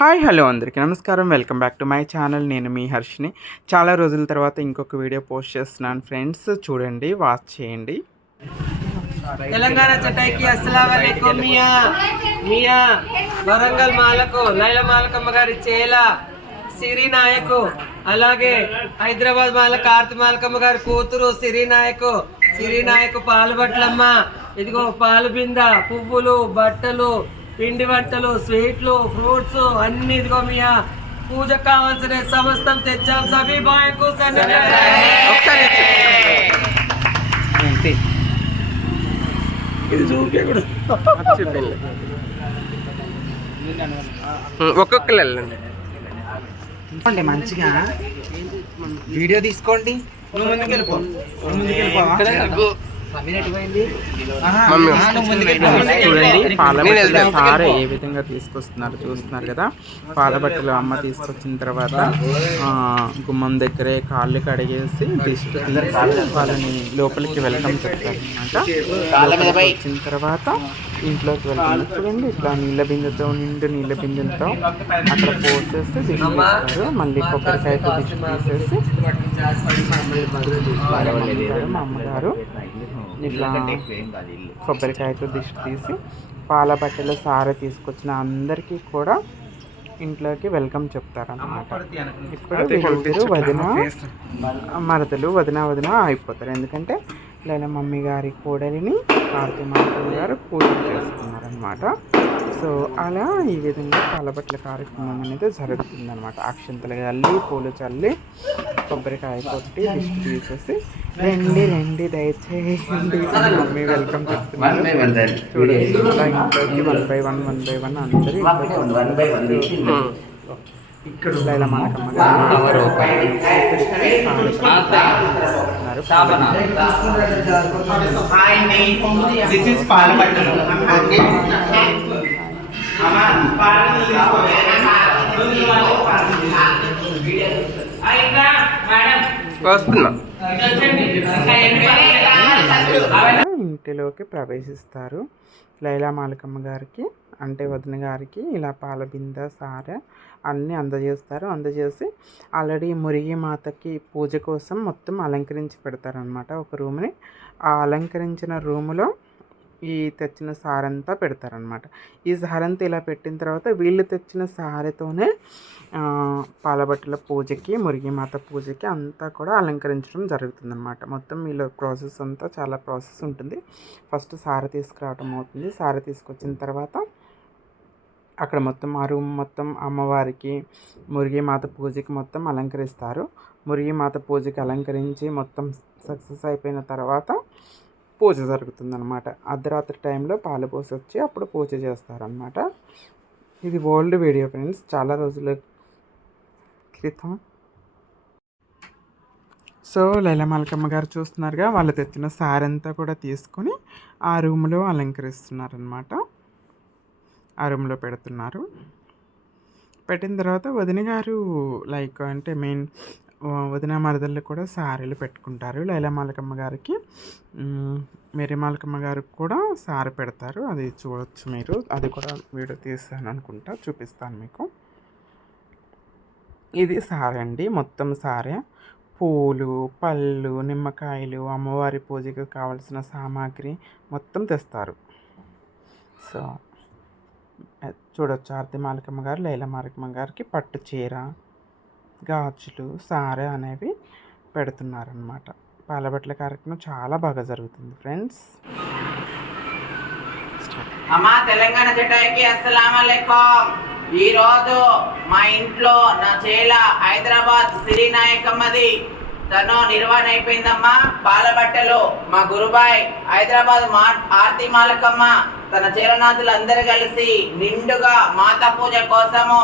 Hi hello అందరికీ నమస్కారం. Welcome back to my channel. నేను మీ హర్షిని. చాలా రోజుల తర్వాత ఇంకొక వీడియో పోస్ట్ చేస్తున్నాను ఫ్రెండ్స్. చూడండి, వాచ్ చేయండి. తెలంగాణ చటాయికి అస్సలాము అలైకుం మియా వరంగల్ మాలకు లైలా మాలకమ్మ గారి చేల సిరి నాయకు, అలాగే హైదరాబాద్ మాల కార్తి మాలకమ్మ గారి కూతురు సిరి నాయకు పాలుబట్లమ్మ. ఇదిగో పాలు బింద, పువ్వులు, బట్టలు, పిండి వంటలు, స్వీట్లు, ఫ్రూట్స్ అన్ని ఇదిగో మియా పూజకు కావాల్సిన సమస్తం తెచ్చాం. సభీ బాయకు ఒక్కొక్కరు వెళ్ళండి, మంచిగా వీడియో తీసుకోండి. చూడండి, పాల ఏ విధంగా తీసుకొస్తున్నారు చూస్తున్నారు కదా. పాల బట్టలు అమ్మ తీసుకొచ్చిన తర్వాత గుమ్మం దగ్గరే కాళ్ళు కడిగేసి వాళ్ళని లోపలికి వెల్కమ్ చెప్తారు అనమాట. వచ్చిన తర్వాత ఇంట్లోకి వెళ్తారు. చూడండి, ఇట్లా నీళ్ళ బిందెతో అక్కడ పోసేసి దిష్టిస్తారు. మళ్ళీ కొబ్బరికాయతో దిష్టి తీసేసి మా అమ్మగారు ఇట్లా కొబ్బరికాయతో దిష్టి తీసి పాల బట్టల సారె తీసుకొచ్చిన అందరికీ కూడా ఇంట్లోకి వెల్కమ్ చెప్తారన్నమాట. ఇప్పుడు వదిన మరదలు వదిన అయిపోతారు. ఎందుకంటే లేదా మమ్మీ గారి కోడలిని కార్తీ మాలకమ్మ గారు పూజ చేస్తున్నారనమాట. సో అలా ఈ విధంగా పాలబట్టల కార్యక్రమం అనేది జరుగుతుందన్నమాట. అక్షంతలు చల్లి, పూలు చల్లి, కొబ్బరికాయ కొట్టి దిష్టి తీసేసి రండి దయచేయండి మమ్మీ వెల్కమ్ చెప్తున్నారు. చూడండి, ఇంట్లోకి వన్ బై వన్ అందరూ ఇక్కడ లైలా మాలకమ్మ గారు ఇంటిలోకి ప్రవేశిస్తారు. లైలా మాలకమ్మ గారికి అంటే వదిన గారికి ఇలా పాల బిందె సారె అన్నీ అందజేసి ఆల్రెడీ మురిగి మాతకి పూజ కోసం మొత్తం అలంకరించి పెడతారనమాట ఒక రూమ్ని. ఆ అలంకరించిన రూములో ఈ తెచ్చిన సారంతా పెడతారనమాట. ఈ సారంతా ఇలా పెట్టిన తర్వాత వీళ్ళు తెచ్చిన సారెతోనే పాలబట్టల పూజకి, మురిగిమాత పూజకి అంతా కూడా అలంకరించడం జరుగుతుందన్నమాట. మొత్తం వీళ్ళ ప్రాసెస్ అంతా చాలా ప్రాసెస్ ఉంటుంది. ఫస్ట్ సారె తీసుకురావటం అవుతుంది. సారె తీసుకొచ్చిన తర్వాత అక్కడ మొత్తం ఆ రూమ్ మొత్తం అమ్మవారికి, మురిగిమాత పూజకి మొత్తం అలంకరిస్తారు. మురిగిమాత పూజకి అలంకరించి మొత్తం సక్సెస్ అయిపోయిన తర్వాత పూజ జరుగుతుందన్నమాట. అర్ధరాత్రి టైంలో పాలు పోసి వచ్చి అప్పుడు పూజ చేస్తారనమాట. ఇది ఓల్డ్ వీడియో ఫ్రెండ్స్, చాలా రోజుల క్రితం. సో లైలా మాలకమ్మ గారు చూస్తున్నారుగా, వాళ్ళు తెచ్చిన సారంతా కూడా తీసుకొని ఆ రూమ్లో అలంకరిస్తున్నారనమాట. ఆ రూమ్లో పెడుతున్నారు. పెట్టిన తర్వాత వదిన గారు లైక్ అంటే మెయిన్ వదిన మరదళ్ళు కూడా సారీలు పెట్టుకుంటారు. లైలా మాలకమ్మ గారికి, మేరీ మాలకమ్మ గారికి కూడా సారీ పెడతారు. అది చూడొచ్చు మీరు. అది కూడా వీడియో తీస్తాను అనుకుంటా, చూపిస్తాను మీకు. ఇది సారీ అండి, మొత్తం సారీ. పూలు, పళ్ళు, నిమ్మకాయలు, అమ్మవారి పూజకి కావలసిన సామాగ్రి మొత్తం తెస్తారు. సో చూడొచ్చు, ఆర్తి మాలకమ్మ గారు లైలా మాలకమ్మ గారికి పట్టు చీర, గాజులు, సారె అనేవి పెడుతున్నారనమాట. పాలబట్టల కార్యక్రమం చాలా బాగా జరుగుతుంది ఫ్రెండ్స్. అమ్మా తెలంగాణ చటాయికి అస్సలాము అలైకుం. ఈరోజు మా ఇంట్లో నా చేల హైదరాబాద్ సిరి నాయకమ్మది తను నిర్వహణ అయిపోయిందమ్మా. పాలబట్టలు మా గురుబాయ్ హైదరాబాద్ ఆర్తి మాలకమ్మ తన చేరనాథులు అందరూ కలిసి నిండుగా మాతా పూజ కోసము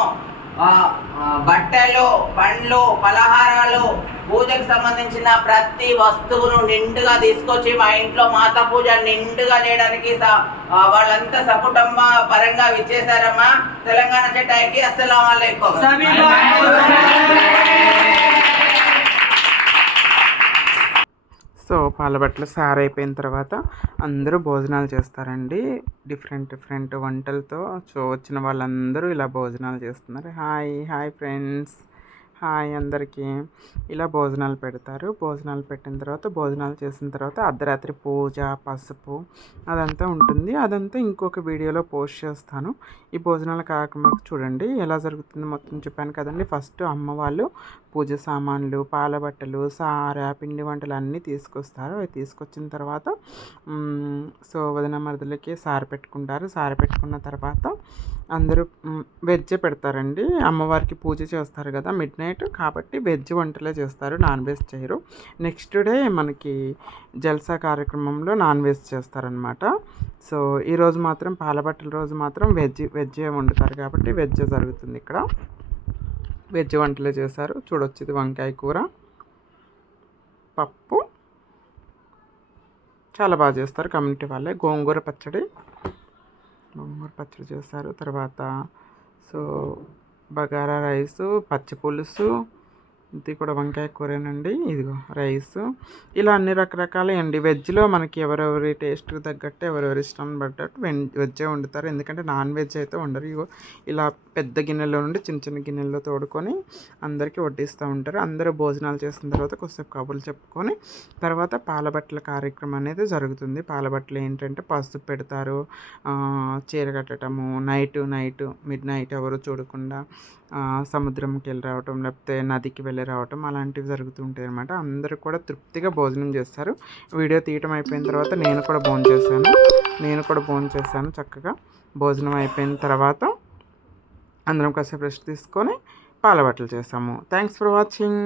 బట్టలు, పండ్లు, పలహారాలు, పూజకు సంబంధించిన ప్రతి వస్తువును నిండుగా తీసుకొచ్చి మా ఇంట్లో మాతా పూజ నిండుగా చేయడానికి వాళ్ళంతా సకుటుంబ పరంగా విచ్చేశారమ్మా. తెలంగాణ చటాయికి అస్సలాము అలైకుం. సో పాలబట్టలు సార్ అయిపోయిన తర్వాత అందరూ భోజనాలు చేస్తారండి. డిఫరెంట్ వంటలతో. సో వచ్చిన వాళ్ళందరూ ఇలా భోజనాలు చేస్తున్నారు. హాయ్ ఫ్రెండ్స్, హాయ్ అందరికీ. ఇలా భోజనాలు పెడతారు. భోజనాలు పెట్టిన తర్వాత భోజనాలు చేసిన తర్వాత అర్ధరాత్రి పూజ, పసుపు అదంతా ఉంటుంది. అదంతా ఇంకొక వీడియోలో పోస్ట్ చేస్తాను. ఈ భోజనాల కార్యక్రమం చూడండి ఎలా జరుగుతుందో మొత్తం చెప్పాను కదండి. ఫస్ట్ అమ్మ వాళ్ళు పూజ సామాన్లు, పాలబట్టలు, సార, పిండి వంటలు అన్నీ తీసుకొస్తారు. అవి తీసుకొచ్చిన తర్వాత సో వదిన మరుదులకి సార పెట్టుకుంటారు. సార పెట్టుకున్న తర్వాత అందరూ వెజ్ పెడతారండి. అమ్మవారికి పూజ చేస్తారు కదా మిడ్ నైట్, కాబట్టి వెజ్ వంటలే చేస్తారు, నాన్ వెజ్ చేయరు. నెక్స్ట్ డే మనకి జల్సా కార్యక్రమంలో నాన్ వెజ్ చేస్తారనమాట. సో ఈరోజు మాత్రం పాలబట్టల రోజు మాత్రం వెజ్జే వండుతారు కాబట్టి వెజ్ జరుగుతుంది ఇక్కడ. వెజ్ వంటలే చేశారు. చూడొచ్చు, ఇది వంకాయ కూర, పప్పు చాలా బాగా చేస్తారు కమ్యూనిటీ వాళ్ళే. గోంగూర పచ్చడి చేస్తారు. తర్వాత సో బగారా రైసు, పచ్చి పులుసు, ఇది కూడా వంకాయ కూరేనండి. ఇదిగో రైసు, ఇలా అన్ని రకరకాలండి. వెజ్లో మనకి ఎవరెవరి టేస్ట్కి తగ్గట్టు ఎవరెవరి ఇష్టం పడ్డట్టు వెజ్జే వండుతారు. ఎందుకంటే నాన్ వెజ్ అయితే వండరు. ఇగో ఇలా పెద్ద గిన్నెలో నుండి చిన్న గిన్నెల్లో తోడుకొని అందరికీ వడ్డిస్తూ ఉంటారు. అందరూ భోజనాలు చేసిన తర్వాత కొద్దిసేపు కబుర్లు చెప్పుకొని తర్వాత పాలబట్టల కార్యక్రమం అనేది జరుగుతుంది. పాలబట్టలు ఏంటంటే పసుపు పెడతారు, చీర కట్టడము, నైట్ మిడ్ నైట్ ఎవరు చూడకుండా సముద్రంకి వెళ్ళి రావటం, లేకపోతే నదికి వెళ్ళి రావటం అలాంటివి జరుగుతుంటాయి అనమాట. అందరూ కూడా తృప్తిగా భోజనం చేస్తారు. వీడియో తీయటం అయిపోయిన తర్వాత నేను కూడా భోజనం చేశాను చక్కగా. భోజనం అయిపోయిన తర్వాత అందరం కాసేపు రెస్ట్ తీసుకొని పాలబట్టలు చేసాము. Thanks for watching.